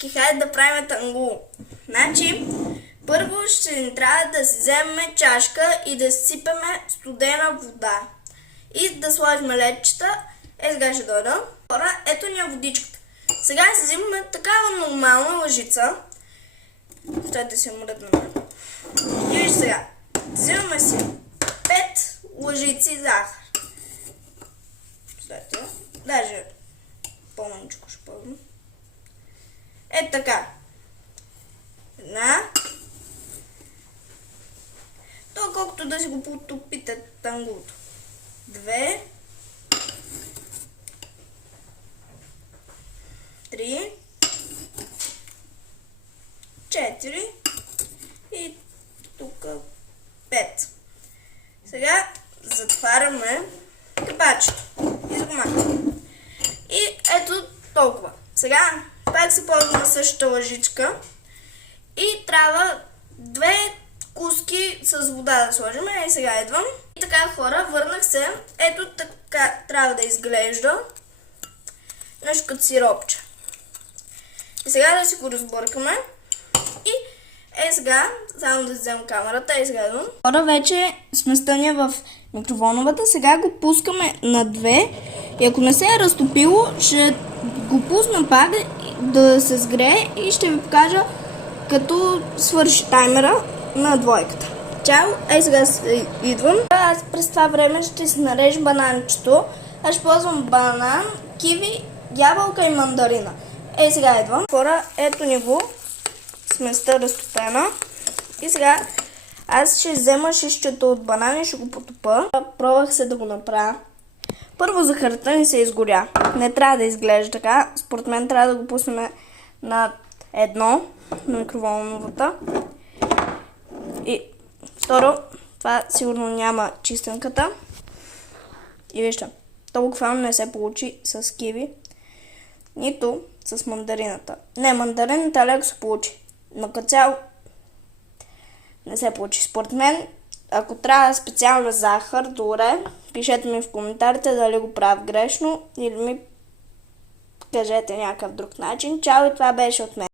всички, хайде да правим тангул. Значи, първо ще ни трябва да си вземем чашка и да сипеме студена вода. И да сложим ледчета. Сега ще дойда. Хора, ето ни е водичката. Сега си взимаме такава нормална лъжица. Стойте се мръдна. И виж сега. Взимаме си 5 лъжици захар. Стойте. Даже по-маничко ще ползвам. Ето така. Една. То колкото да си го потопите тангулото. 2. 3. 4. И тук 5. Сега затваряме капачето. Изгумахме. И ето толкова. Сега пак се ползваме същата лъжичка. И трябва 2 куски с вода да сложим. И сега идвам. И така, хора, върнах се. Ето така трябва да изглежда. Нещо като сиропче. И сега да си го разбъркаме. И сега, само да взема камерата, и сега идвам. Хора, вече сме стъня в микроволновата. Сега го пускаме на 2. И ако не се е разтопило, ще го пусна пак да се сгрее и ще ви покажа като свърши таймера на двойката. Чао! Сега идвам. Аз през това време ще си нарежа бананчето. Аз ще ползвам банан, киви, ябълка и мандарина. Сега идвам. Хора, ето ни го. Сместа разтопена. И сега аз ще взема шишчето от банан и ще го потопа. Пробвах се да го направя. Първо захарта ни се изгоря. Не трябва да изглежда така. Според мен трябва да го пуснем на 1 на микроволновата. И второ, това сигурно няма чистенката. И вижте, то буквално не се получи с киви, нито с мандарината. Не, мандарината леко се получи, но като цяло не се получи. Според мен, ако трябва специална захар, добре, пишете ми в коментарите дали го правя грешно или ми кажете някакъв друг начин. Чао, и това беше от мен.